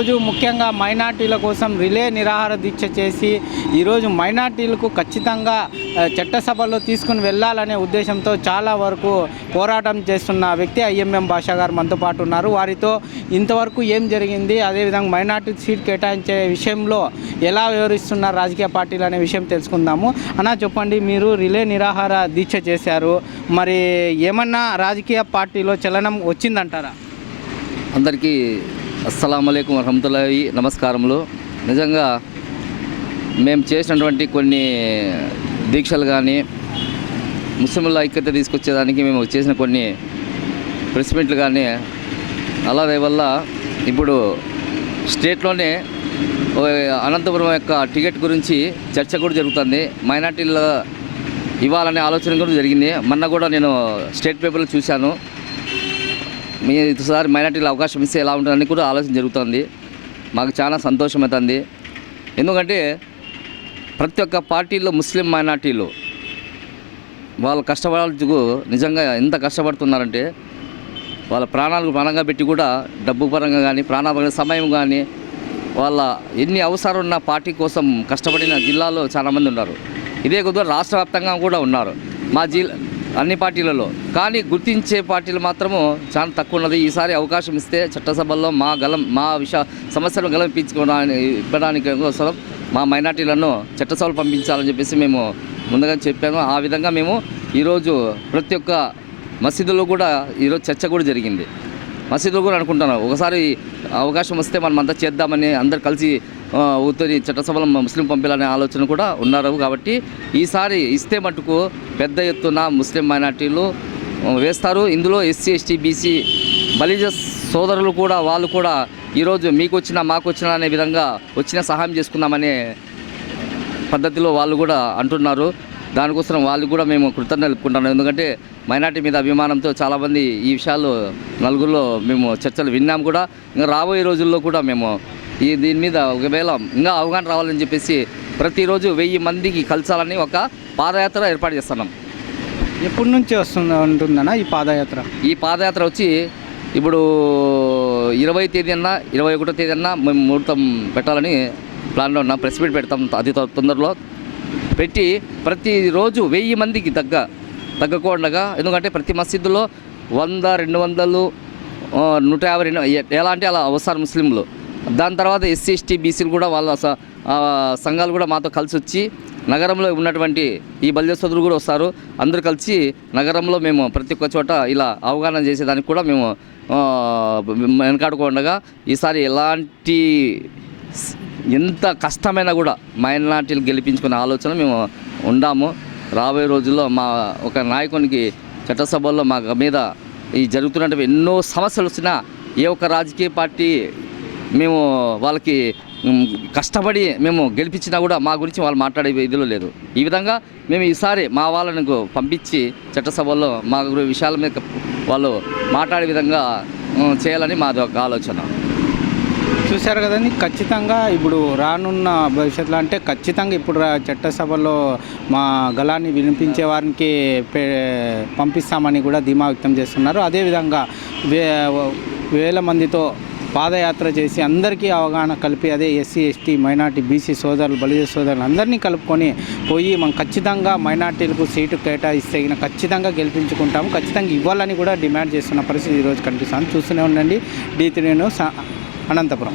ఈరోజు ముఖ్యంగా మైనార్టీల కోసం రిలే నిరాహార దీక్ష చేసి ఈరోజు మైనార్టీలకు ఖచ్చితంగా చట్టసభలో తీసుకుని వెళ్ళాలనే ఉద్దేశంతో చాలా వరకు పోరాటం చేస్తున్న వ్యక్తి ఐఎంఎం భాషా గారు మనతో పాటు ఉన్నారు. వారితో ఇంతవరకు ఏం జరిగింది అదేవిధంగా మైనార్టీ సీట్ కేటాయించే విషయంలో ఎలా వివరిస్తున్నారు రాజకీయ పార్టీలు అనే విషయం తెలుసుకుందాము. అన్నా చెప్పండి మీరు రిలే నిరాహార దీక్ష చేశారు. మరి ఏమన్నా రాజకీయ పార్టీలో చలనం వచ్చిందంటారా? అందరికీ అస్సలం వరహమతుల్లాహి నమస్కారములు. నిజంగా మేము చేసినటువంటి కొన్ని దీక్షలు కానీ ముస్లింల ఐక్యత తీసుకొచ్చేదానికి మేము చేసిన కొన్ని ప్రెస్ మీట్లు కానీ అలా వల్ల ఇప్పుడు స్టేట్లోనే ఓ అనంతపురం యొక్క టికెట్ గురించి చర్చ కూడా జరుగుతుంది. మైనార్టీల ఇవ్వాలనే ఆలోచన కూడా జరిగింది. మొన్న కూడా నేను స్టేట్ పేపర్లో చూశాను. మీ ఈసారి మైనార్టీలు అవకాశం ఇస్తే ఎలా ఉంటుందని కూడా ఆలోచన జరుగుతుంది. మాకు చాలా సంతోషం అవుతుంది ఎందుకంటే ప్రతి ఒక్క పార్టీలో ముస్లిం మైనార్టీలు వాళ్ళు కష్టపడాలకు నిజంగా ఎంత కష్టపడుతున్నారంటే వాళ్ళ ప్రాణాలకు ప్రాణంగా పెట్టి కూడా డబ్బు పరంగా కానీ ప్రాణపరంగా సమయం కానీ వాళ్ళ ఎన్ని అవసరం ఉన్న పార్టీ కోసం కష్టపడిన జిల్లాలో చాలామంది ఉన్నారు. ఇదే కొద్దిగా రాష్ట్ర వ్యాప్తంగా కూడా ఉన్నారు. మా జిల్లా అన్ని పార్టీలలో. కానీ గుర్తించే పార్టీలు మాత్రము చాలా తక్కువ ఉన్నది ఈసారి అవకాశం ఇస్తే చట్టసభల్లో మా గలం మా విష సమస్యలను గలంపించుకోవడానికి ఇవ్వడానికి కోసం మా మైనార్టీలను చట్టసభలు పంపించాలని చెప్పేసి మేము ముందుగా చెప్పాము. ఆ విధంగా మేము ఈరోజు ప్రతి ఒక్క మసీదులో కూడా ఈరోజు చర్చ కూడా జరిగింది. మసీదులో కూడా అనుకుంటున్నాను. ఒకసారి అవకాశం వస్తే మనం అంతా చేద్దామని అందరు కలిసి ఆ, చట్టసభలో ముస్లిం పంపించాలనే ఆలోచన కూడా ఉన్నారు కాబట్టి ఈసారి ఇస్తే మటుకు పెద్ద ఎత్తున ముస్లిం మైనార్టీలు వేస్తారు. ఇందులో ఎస్సీ ఎస్టీ బీసీ బలిజ సోదరులు కూడా వాళ్ళు కూడా ఈరోజు మీకు వచ్చినా మాకు వచ్చినా అనే విధంగా వచ్చిన సహాయం చేసుకుందామనే పద్ధతిలో వాళ్ళు కూడా అంటున్నారు. దానికోసం వాళ్ళు కూడా మేము కృతజ్ఞతలు తెలుపుకుంటున్నాం. ఎందుకంటే మైనార్టీ మీద అభిమానంతో చాలామంది ఈ విషయాలు నలుగురిలో మేము చర్చలు విన్నాం కూడా. ఇంకా రాబోయే రోజుల్లో కూడా మేము ఈ దీని మీద ఒకవేళ ఇంకా అవగాహన రావాలని చెప్పేసి ప్రతిరోజు వెయ్యి మందికి కలసాలని ఒక పాదయాత్ర ఏర్పాటు చేస్తున్నాం. ఎప్పటి నుంచి వస్తుంది ఉంటుందన్నా ఈ పాదయాత్ర? ఈ పాదయాత్ర వచ్చి ఇప్పుడు ఇరవై తేదీ అన్నా ఇరవై ఒకటో తేదీ అన్నా మేము ముహూర్తం పెట్టాలని ప్లాన్లో ఉన్నాం. ప్రెస్ మీట్ పెడతాం అతి తొందరలో. పెట్టి ప్రతిరోజు వెయ్యి మందికి తగ్గ తగ్గకుండా ఎందుకంటే ప్రతి మసీదులో వంద రెండు వందలు నూట యాభై రెండు ఎలా అంటే అలా వస్తారు ముస్లింలు. దాని తర్వాత ఎస్సీ ఎస్టీ బీసీలు కూడా వాళ్ళ స- సంఘాలు కూడా మాతో కలిసి వచ్చి నగరంలో ఉన్నటువంటి ఈ బల్య సోదరులు కూడా వస్తారు. అందరూ కలిసి నగరంలో మేము ప్రతి ఒక్క చోట ఇలా అవగాహన చేసేదానికి కూడా మేము వెనకాడుకోండగా. ఈసారి ఎలాంటి ఎంత కష్టమైనా కూడా మైనార్టీలు గెలిపించుకునే ఆలోచన మేము ఉండాము. రాబోయే రోజుల్లో మా ఒక నాయకునికి చట్టసభల్లో మా మీద ఈ జరుగుతున్నటువంటి ఎన్నో సమస్యలు వచ్చినా ఏ ఒక్క రాజకీయ పార్టీ మేము వాళ్ళకి కష్టపడి మేము గెలిపించినా కూడా మా గురించి వాళ్ళు మాట్లాడే ఇదిలో లేదు. ఈ విధంగా మేము ఈసారి మా వాళ్ళని పంపించి చట్టసభల్లో మా విషయాల మీద వాళ్ళు మాట్లాడే విధంగా చేయాలని మాది ఒక ఆలోచన. చూశారు కదండి. ఖచ్చితంగా ఇప్పుడు రానున్న భవిష్యత్తులో అంటే ఖచ్చితంగా ఇప్పుడు చట్టసభలో మా గళాన్ని వినిపించే వారికి పంపిస్తామని కూడా ధీమా వ్యక్తం చేస్తున్నారు. అదేవిధంగా వే వేల మందితో పాదయాత్ర చేసి అందరికీ అవగాహన కలిపి అదే ఎస్సీ ఎస్టీ మైనార్టీ బీసీ సోదరులు బలిజ సోదరులు అందరినీ కలుపుకొని పోయి మనం ఖచ్చితంగా మైనార్టీలకు సీటు కేటాయిస్తే ఖచ్చితంగా గెలిపించుకుంటాము. ఖచ్చితంగా ఇవ్వాలని కూడా డిమాండ్ చేస్తున్న పరిస్థితి ఈరోజు కనిపిస్తుంది. చూస్తూనే ఉండండి. D three news Anantapuram